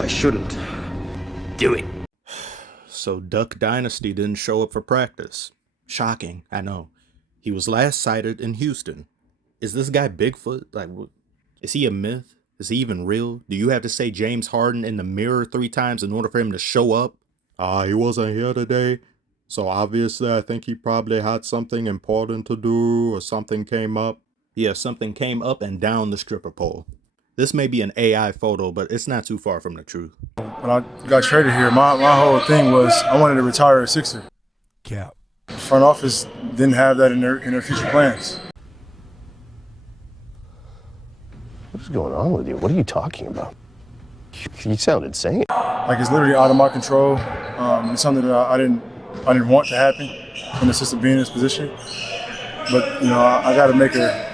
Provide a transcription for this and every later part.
I shouldn't. Do it. So Duck Dynasty didn't show up for practice. Shocking, I know. He was last sighted in Houston. Is this guy Bigfoot? Like, is he a myth? Is he even real? Do you have to say James Harden in the mirror 3 times in order for him to show up? He wasn't here today. So obviously I think he probably had something important to do or something came up. Yeah, something came up and down the stripper pole. This may be an AI photo, but it's not too far from the truth. When I got traded here, my whole thing was I wanted to retire a Sixer. Cap. The front office didn't have that in their future plans. What is going on with you? What are you talking about? You sound insane. Like, it's literally out of my control. It's something that I didn't want to happen in the system being in this position. But I got to make a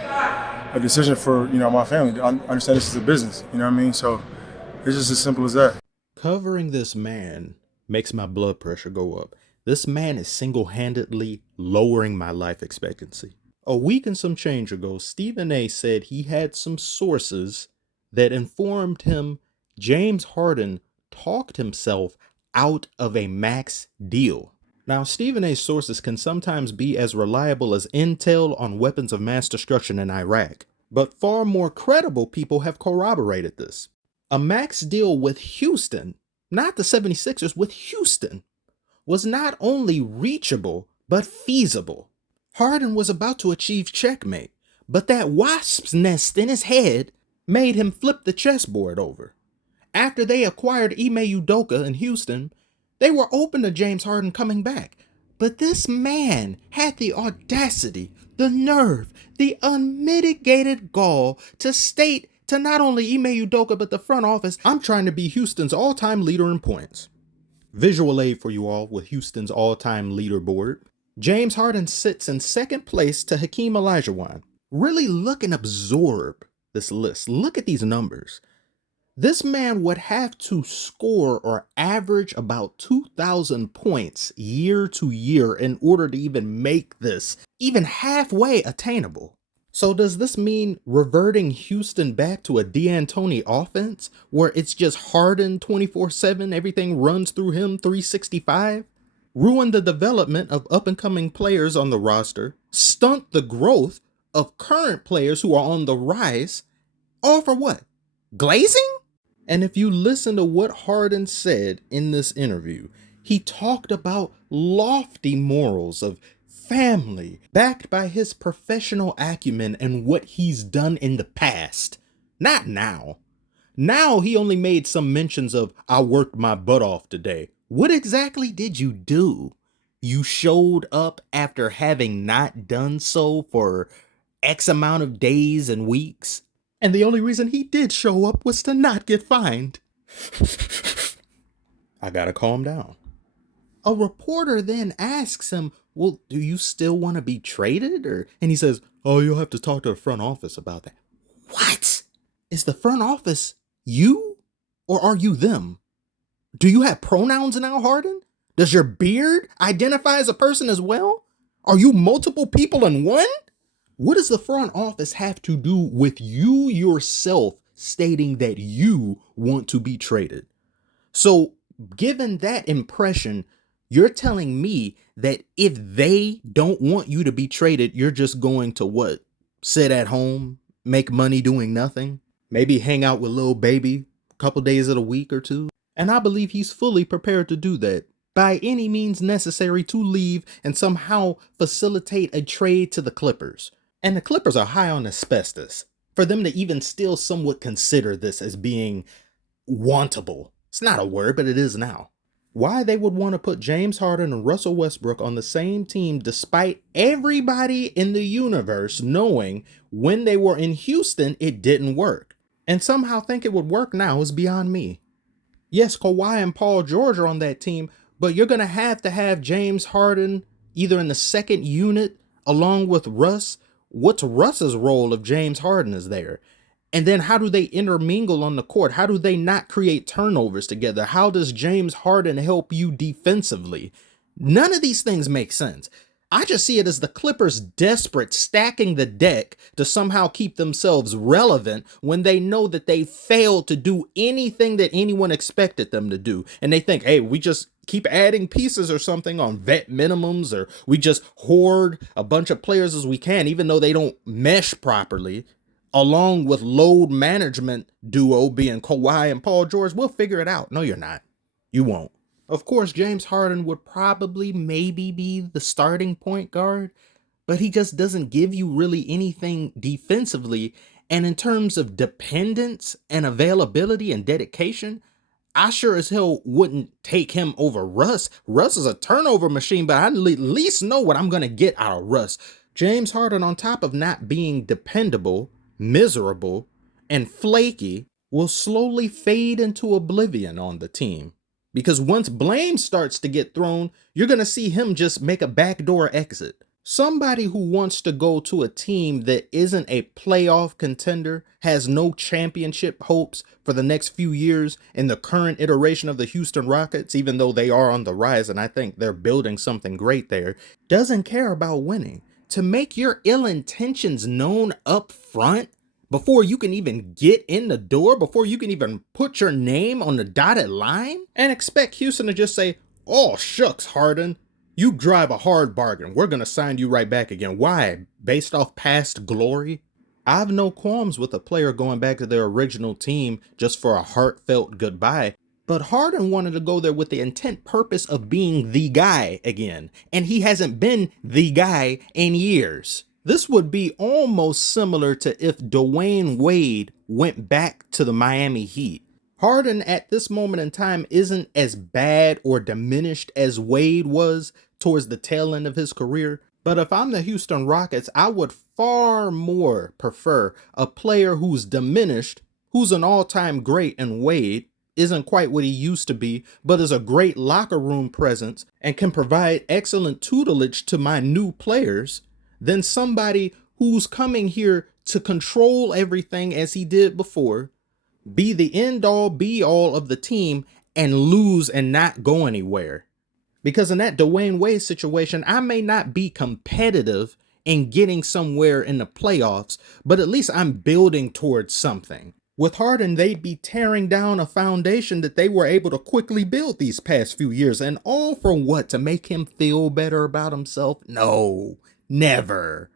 decision for my family. I understand this is a business. You know what I mean? So it's just as simple as that. Covering this man makes my blood pressure go up. This man is single-handedly lowering my life expectancy. A week and some change ago, Stephen A. said he had some sources that informed him James Harden talked himself out of a max deal. Now, Stephen A.'s sources can sometimes be as reliable as intel on weapons of mass destruction in Iraq, but far more credible people have corroborated this. A max deal with Houston, not the 76ers, with Houston, was not only reachable, but feasible. Harden was about to achieve checkmate, but that wasp's nest in his head made him flip the chessboard over. After they acquired Ime Udoka in Houston, they were open to James Harden coming back. But this man had the audacity, the nerve, the unmitigated gall to state to not only Ime Udoka but the front office, "I'm trying to be Houston's all-time leader in points." Visual aid for you all with Houston's all-time leaderboard. James Harden sits in second place to Hakeem Olajuwon. Really look and absorb this list. Look at these numbers. This man would have to score or average about 2,000 points year to year in order to even make this even halfway attainable. So does this mean reverting Houston back to a D'Antoni offense where it's just Harden 24/7, everything runs through him 365? Ruin the development of up-and-coming players on the roster, stunt the growth of current players who are on the rise, all for what? Glazing? And if you listen to what Harden said in this interview, he talked about lofty morals of family, backed by his professional acumen and what he's done in the past. Not now. Now he only made some mentions of, "I worked my butt off today." What exactly did you do? You showed up after having not done so for X amount of days and weeks? And the only reason he did show up was to not get fined. I gotta calm down. A reporter then asks him, "Well, do you still want to be traded?" And he says, "Oh, you'll have to talk to the front office about that." What? Is the front office you? Or are you them? Do you have pronouns now, Harden? Does your beard identify as a person as well? Are you multiple people in one? What does the front office have to do with you yourself stating that you want to be traded? So, given that impression, you're telling me that if they don't want you to be traded, you're just going to what? Sit at home, make money doing nothing? Maybe hang out with Lil Baby a couple days of the week or two? And I believe he's fully prepared to do that by any means necessary to leave and somehow facilitate a trade to the Clippers. And the Clippers are high on asbestos. For them to even still somewhat consider this as being wantable. It's not a word, but it is now. Why they would want to put James Harden and Russell Westbrook on the same team despite everybody in the universe knowing when they were in Houston it didn't work. And somehow think it would work now is beyond me. Yes, Kawhi and Paul George are on that team, but you're going to have James Harden either in the second unit along with Russ. What's Russ's role if James Harden is there? And then how do they intermingle on the court? How do they not create turnovers together? How does James Harden help you defensively? None of these things make sense. I just see it as the Clippers desperate, stacking the deck to somehow keep themselves relevant when they know that they failed to do anything that anyone expected them to do. And they think, hey, we just keep adding pieces or something on vet minimums, or we just hoard a bunch of players as we can, even though they don't mesh properly, along with load management duo being Kawhi and Paul George. We'll figure it out. No, you're not. You won't. Of course, James Harden would probably maybe be the starting point guard, but he just doesn't give you really anything defensively. And in terms of dependence and availability and dedication, I sure as hell wouldn't take him over Russ. Russ is a turnover machine, but I at least know what I'm going to get out of Russ. James Harden, on top of not being dependable, miserable, and flaky, will slowly fade into oblivion on the team. Because once blame starts to get thrown, you're going to see him just make a backdoor exit. Somebody who wants to go to a team that isn't a playoff contender, has no championship hopes for the next few years in the current iteration of the Houston Rockets, even though they are on the rise and I think they're building something great there, doesn't care about winning. To make your ill intentions known up front, before you can even get in the door, before you can even put your name on the dotted line, and expect Houston to just say, oh, shucks, Harden, you drive a hard bargain. We're going to sign you right back again. Why? Based off past glory? I have no qualms with a player going back to their original team just for a heartfelt goodbye. But Harden wanted to go there with the intent purpose of being the guy again. And he hasn't been the guy in years. This would be almost similar to if Dwayne Wade went back to the Miami Heat. Harden at this moment in time isn't as bad or diminished as Wade was towards the tail end of his career. But if I'm the Houston Rockets, I would far more prefer a player who's diminished, who's an all-time great in Wade, isn't quite what he used to be, but is a great locker room presence and can provide excellent tutelage to my new players, than somebody who's coming here to control everything as he did before, be the end-all be-all of the team, and lose and not go anywhere. Because in that Dwayne Wade situation, I may not be competitive in getting somewhere in the playoffs, but at least I'm building towards something. With Harden, they'd be tearing down a foundation that they were able to quickly build these past few years. And all for what? To make him feel better about himself? No. Never.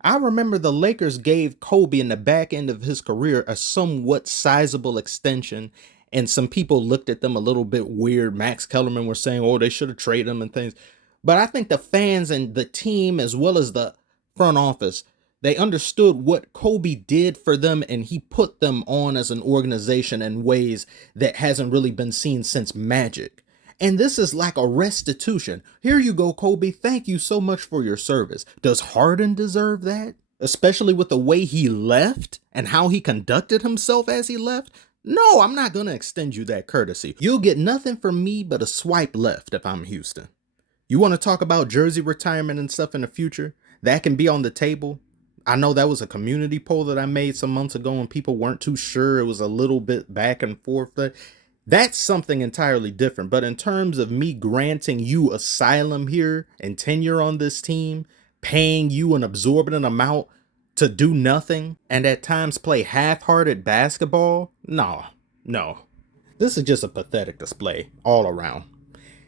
I remember the Lakers gave Kobe in the back end of his career a somewhat sizable extension, and some people looked at them a little bit weird. Max Kellerman were saying, oh, they should have traded him and things. But I think the fans and the team, as well as the front office, they understood what Kobe did for them, and he put them on as an organization in ways that hasn't really been seen since Magic. And this is like a restitution. Here you go, Kobe. Thank you so much for your service. Does Harden deserve that? Especially with the way he left and how he conducted himself as he left? No, I'm not going to extend you that courtesy. You'll get nothing from me but a swipe left if I'm Houston. You want to talk about jersey retirement and stuff in the future? That can be on the table. I know that was a community poll that I made some months ago and people weren't too sure. It was a little bit back and forth. That's something entirely different. But in terms of me granting you asylum here and tenure on this team, paying you an exorbitant amount to do nothing and at times play half-hearted basketball, no. This is just a pathetic display all around.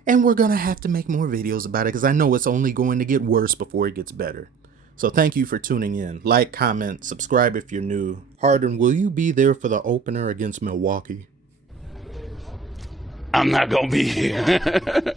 And we're going to have to make more videos about it because I know it's only going to get worse before it gets better. So thank you for tuning in. Like, comment, subscribe if you're new. Harden, will you be there for the opener against Milwaukee? I'm not gonna be here.